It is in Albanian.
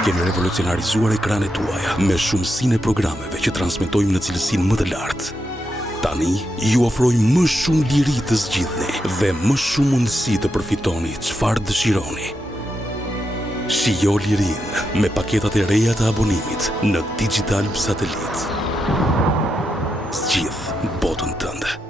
Kemi revolucionarizuar ekranet tuaja me shumësinë e programeve që transmetojmë në cilësinë më të lartë. Tani ju ofrojmë më shumë liri të zgjidhni dhe më shumë mundësi të përfitoni çfarë dëshironi. Shijo lirinë me paketat e reja të abonimit në Digital Satelit. Zgjidh botën tënde.